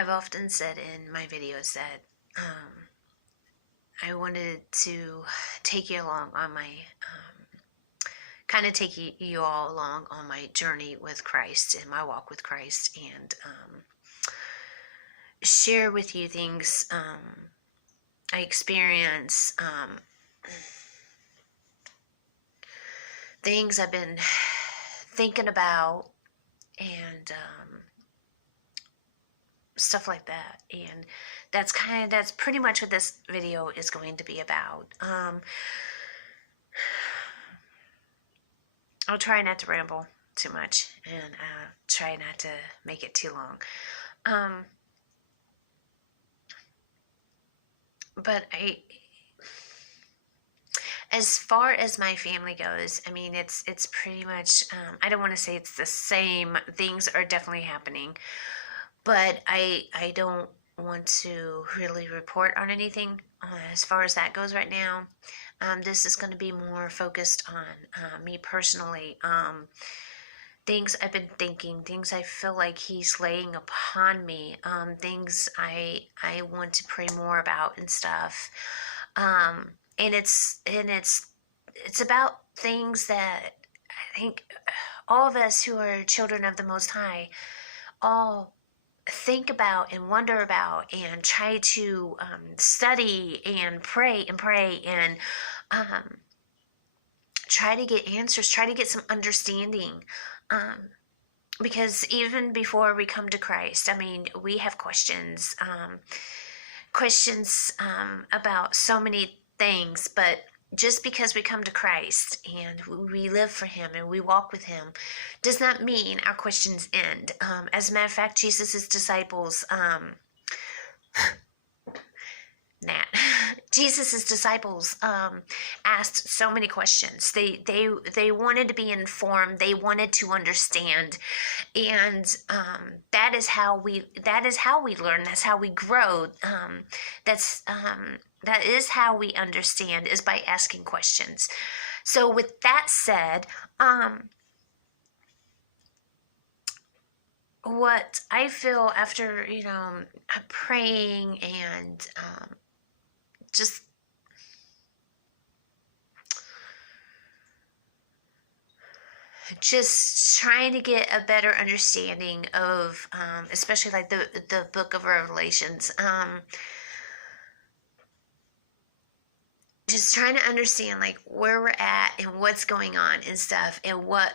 I've often said in my videos that I wanted to take you along on my, kind of take you all along on my journey with Christ and my walk with Christ, and share with you things I experience, things I've been thinking about, and stuff like that. And that's pretty much what this video is going to be about. I'll try not to ramble too much, and try not to make it too long. But as far as my family goes, I mean, it's pretty much, I don't want to say it's the same. Things are definitely happening, but I don't want to really report on anything as far as that goes right now. This is going to be more focused on me personally. Things I've been thinking, things I feel like he's laying upon me, things I want to pray more about and stuff. And it's about things that I think all of us who are children of the Most High all think about and wonder about, and try to study and pray and try to get answers, try to get some understanding. Because even before we come to Christ, I mean, we have questions, about so many things, but just because we come to Christ and we live for Him and we walk with Him does not mean our questions end. As a matter of fact, Jesus' disciples, Jesus' disciples asked so many questions. They wanted to be informed. They wanted to understand, and that is how we learn. That's how we grow. That is how we understand, is by asking questions. So with that said, what I feel after praying and just trying to get a better understanding of, especially like the book of Revelations, just trying to understand like where we're at and what's going on and stuff, and what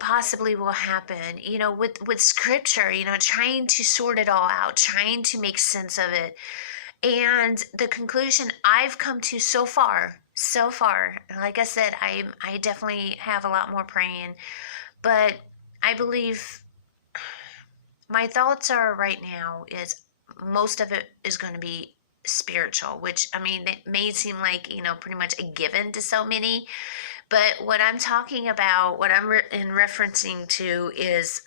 possibly will happen, with scripture, trying to sort it all out, trying to make sense of it. And the conclusion I've come to so far, like I said, I definitely have a lot more praying, but I believe my thoughts are right now is most of it is going to be spiritual, which, I mean, it may seem like, pretty much a given to so many, but what I'm talking about, what I'm referencing to is,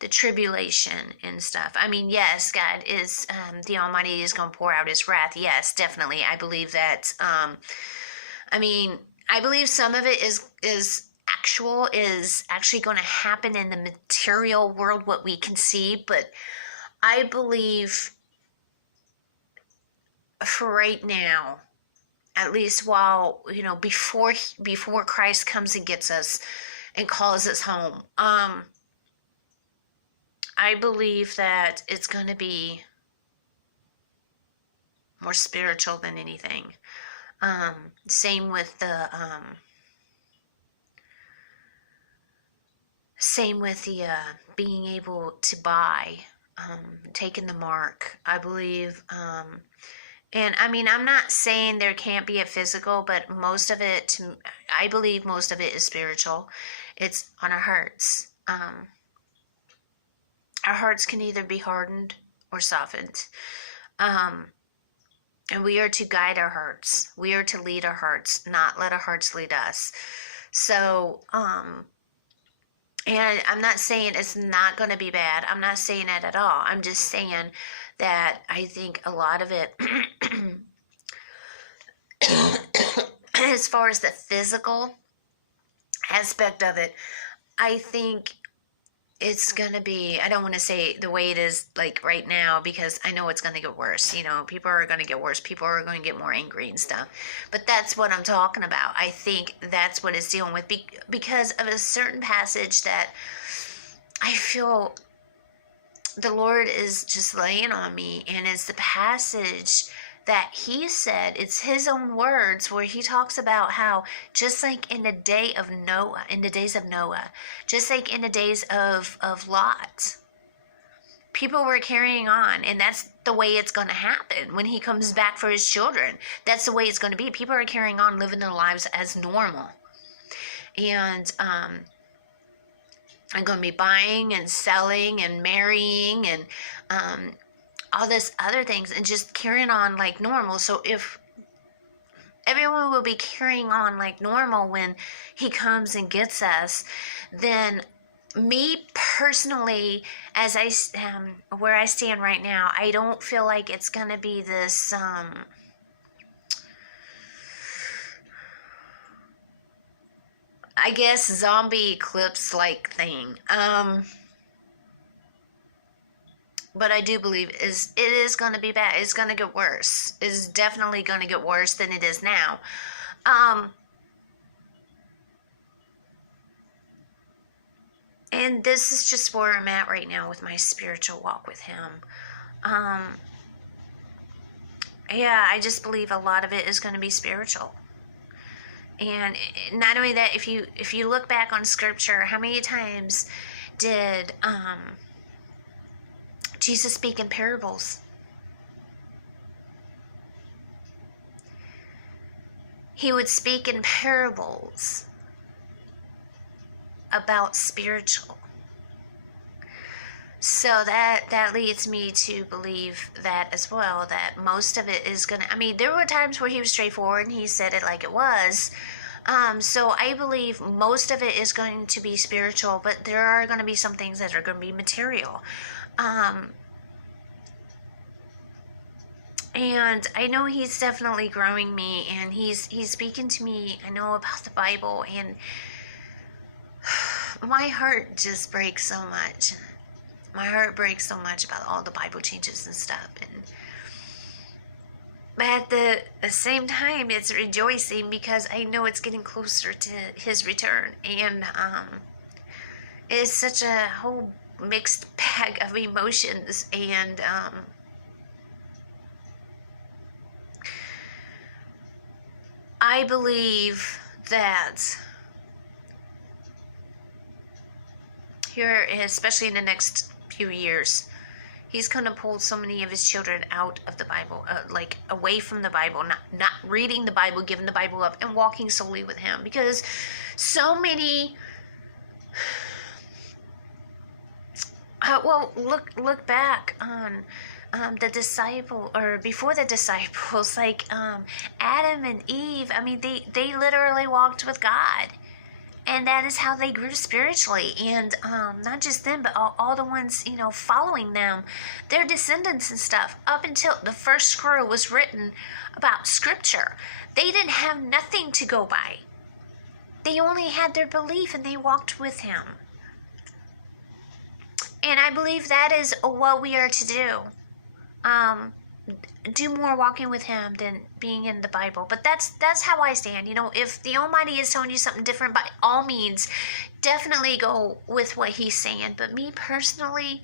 the tribulation and stuff. I mean, yes, God is, the Almighty is going to pour out His wrath. Yes, definitely. I believe that. I believe some of it is actually going to happen in the material world, what we can see. But I believe for right now, at least while, before Christ comes and gets us and calls us home, I believe that it's going to be more spiritual than anything. Same with the being able to buy, taking the mark. I believe, and I mean, I'm not saying there can't be a physical, but I believe most of it is spiritual. It's on our hearts. Our hearts can either be hardened or softened. And we are to guide our hearts. We are to lead our hearts, not let our hearts lead us. So, and I'm not saying it's not going to be bad. I'm not saying that at all. I'm just saying that I think a lot of it, as far as the physical aspect of it, I think it's gonna be, I don't want to say the way it is like right now, because I know it's gonna get worse. People are gonna get worse. People are going to get more angry and stuff. But that's what I'm talking about. I think that's what it's dealing with, because of a certain passage that I feel the Lord is just laying on me, and it's the passage that he said, it's his own words, where he talks about how, just like in the days of Noah, just like in the days of Lot, people were carrying on, and that's the way it's going to happen when he comes back for his children. That's the way it's going to be. People are carrying on, living their lives as normal, and I'm going to be buying and selling and marrying and all this other things, and just carrying on like normal. So if everyone will be carrying on like normal when he comes and gets us, then me personally, as I where I stand right now, I don't feel like it's going to be this I guess zombie eclipse like thing. But I do believe it is going to be bad. It's going to get worse. It's definitely going to get worse than it is now. And this is just where I'm at right now with my spiritual walk with him. Yeah, I just believe a lot of it is going to be spiritual. And not only that, if you look back on scripture, how many times did Jesus speak in parables? He would speak in parables about spiritual. So that leads me to believe that as well, that most of it is gonna, there were times where he was straightforward and he said it like it was. So I believe most of it is going to be spiritual, but there are going to be some things that are going to be material. And I know he's definitely growing me, and he's speaking to me, I know, about the Bible, and my heart just breaks so much. My heart breaks so much about all the Bible changes and stuff. But at the same time, it's rejoicing because I know it's getting closer to his return. And it's such a whole mixed bag of emotions. And I believe that here, especially in the next few years, he's going to pull so many of his children out of the Bible, like away from the Bible, not reading the Bible, giving the Bible up, and walking solely with him. Because so many, look back on the disciple, or before the disciples, like Adam and Eve. They literally walked with God. And that is how they grew spiritually. And not just them, but all the ones, following them, their descendants and stuff, up until the first scroll was written about scripture. They didn't have nothing to go by. They only had their belief, and they walked with him. And I believe that is what we are to do. Do more walking with him than being in the Bible. But that's how I stand. If the Almighty is telling you something different, by all means, definitely go with what he's saying. But me personally,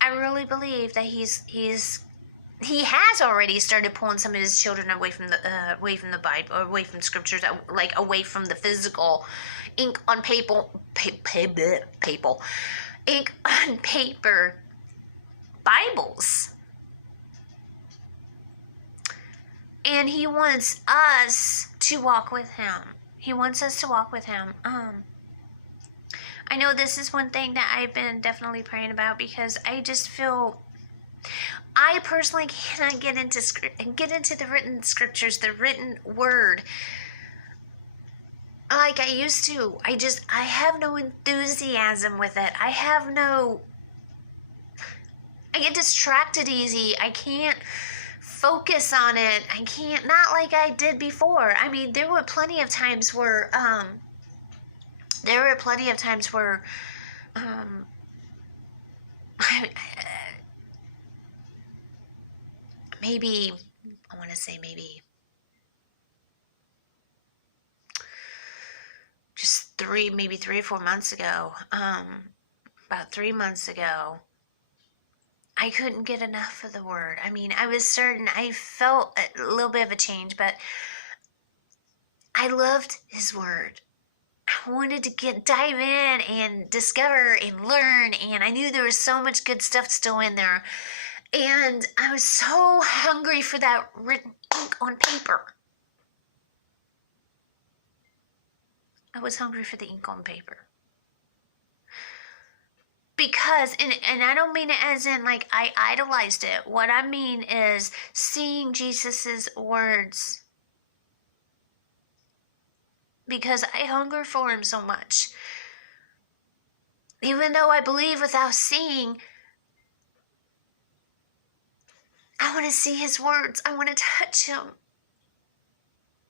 I really believe that he has already started pulling some of his children away from the Bible, away from scriptures, like away from the physical ink on ink on paper Bibles. And he wants us to walk with him. He wants us to walk with him. I know this is one thing that I've been definitely praying about, because I just feel I personally cannot get into the written scriptures, the written word, like I used to. I have no enthusiasm with it. I get distracted easy. I can't focus on it. I can't, not like I did before. I mean, there were plenty of times where, um, maybe, I want to say maybe just maybe 3 or 4 months ago, about 3 months ago, I couldn't get enough of the word. I mean, I felt a little bit of a change, but I loved his word. I wanted to dive in and discover and learn, and I knew there was so much good stuff still in there. And I was so hungry for that written ink on paper. I was hungry for the ink on paper. Because, and I don't mean it as in like I idolized it. What I mean is seeing Jesus's words. Because I hunger for him so much. Even though I believe without seeing, I want to see his words. I want to touch him.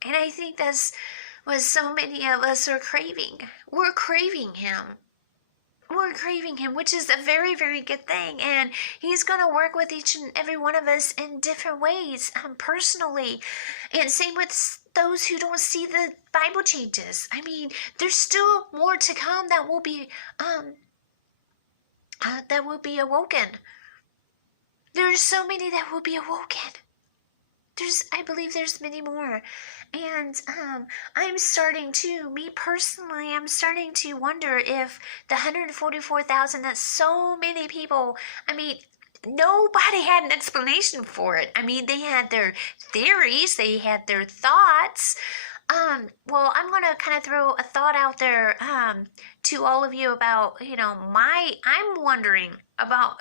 And I think that's what so many of us are craving. We're craving him. We're craving him, which is a very, very good thing. And he's going to work with each and every one of us in different ways, personally. And same with those who don't see the Bible changes. I mean, there's still more to come that will be awoken. There's so many that will be awoken. I believe there's many more. And I'm starting to, me personally, I'm starting to wonder if the 144,000, that so many people, I mean, nobody had an explanation for it. I mean, they had their theories, they had their thoughts. Well, I'm going to kind of throw a thought out there to all of you about, I'm wondering about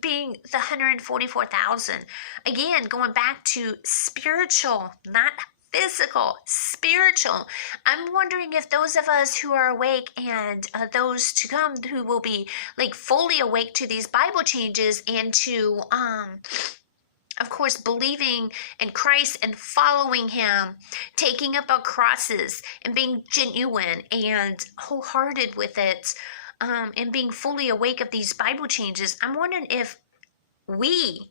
being the 144,000. Again, going back to spiritual, not physical, spiritual. I'm wondering if those of us who are awake and those to come who will be like fully awake to these Bible changes and to, of course, believing in Christ and following him, taking up our crosses and being genuine and wholehearted with it, and being fully awake of these Bible changes, I'm wondering if we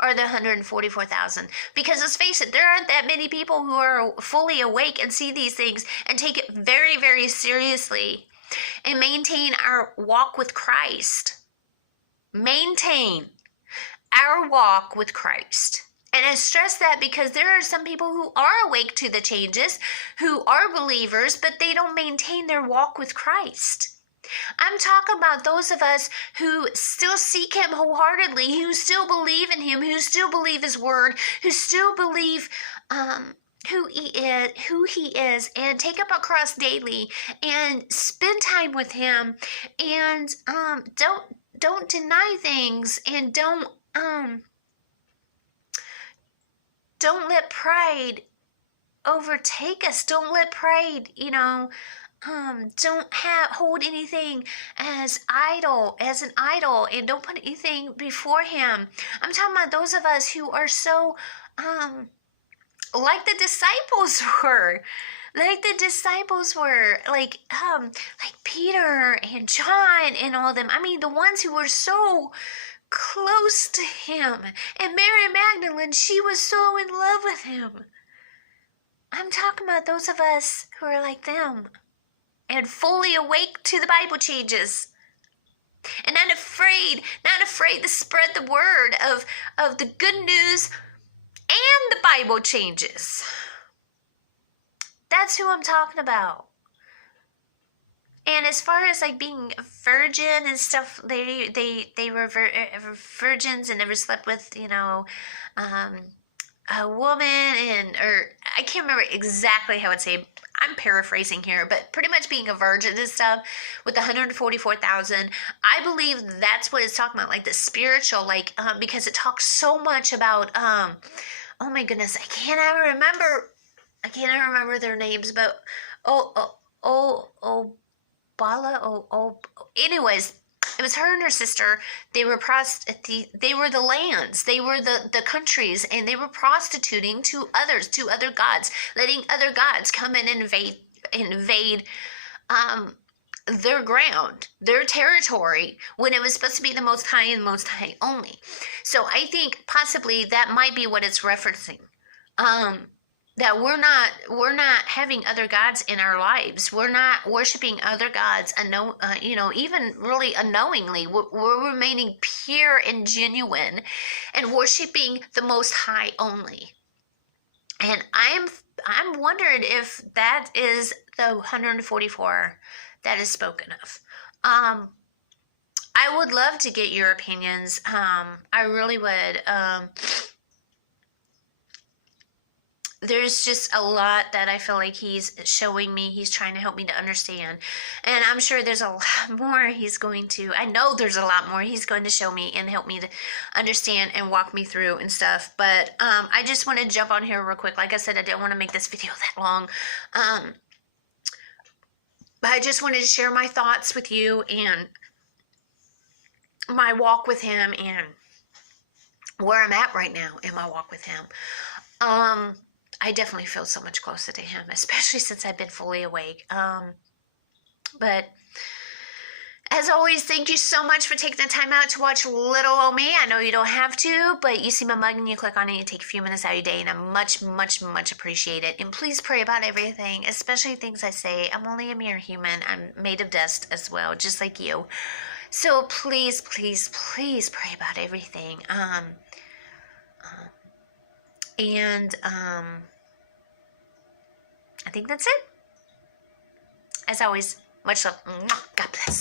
are the 144,000. Because let's face it, there aren't that many people who are fully awake and see these things and take it very, very seriously and maintain our walk with Christ. Maintain our walk with Christ. And I stress that because there are some people who are awake to the changes, who are believers, but they don't maintain their walk with Christ. I'm talking about those of us who still seek him wholeheartedly, who still believe in him, who still believe his word, who still believe who he is, and take up a cross daily and spend time with him, and don't deny things, and don't let pride overtake us. Don't let pride, don't hold anything as an idol, and don't put anything before him. I'm talking about those of us who are so, like the disciples were. Like Peter and John and all of them. I mean, the ones who were so close to him. And Mary Magdalene, she was so in love with him. I'm talking about those of us who are like them and fully awake to the Bible changes. And not afraid to spread the word of the good news and the Bible changes. That's who I'm talking about. And as far as like being a virgin and stuff, they were virgins and never slept with, a woman, or I can't remember exactly how I'd say. I'm paraphrasing here, but pretty much being a virgin and stuff with the 144,000. I believe that's what it's talking about, like the spiritual, because it talks so much about, oh my goodness, I can't remember their names, but anyways, It was her and her sister. They were they were the lands, they were the countries, and they were prostituting to others, to other gods, letting other gods come and invade um their ground, their territory, when it was supposed to be the Most High and Most High only. So I think possibly that might be what it's referencing. Um, that we're not having other gods in our lives. We're not worshiping other gods, even really unknowingly. We're remaining pure and genuine, and worshiping the Most High only. And I'm wondered if that is the 144 that is spoken of. I would love to get your opinions. I really would. There's just a lot that I feel like he's showing me. He's trying to help me to understand. And I'm sure there's a lot more I know there's a lot more he's going to show me and help me to understand and walk me through and stuff. But I just want to jump on here real quick. Like I said, I didn't want to make this video that long. But I just wanted to share my thoughts with you and my walk with him and where I'm at right now in my walk with him. I definitely feel so much closer to him, especially since I've been fully awake. But as always, thank you so much for taking the time out to watch little old me. I know you don't have to, but you see my mug and you click on it, you take a few minutes out of your day, and I much, much, much appreciate it. And please pray about everything, especially things I say. I'm only a mere human. I'm made of dust as well, just like you. So please, please, please pray about everything. I think that's it. As always, much love. God bless.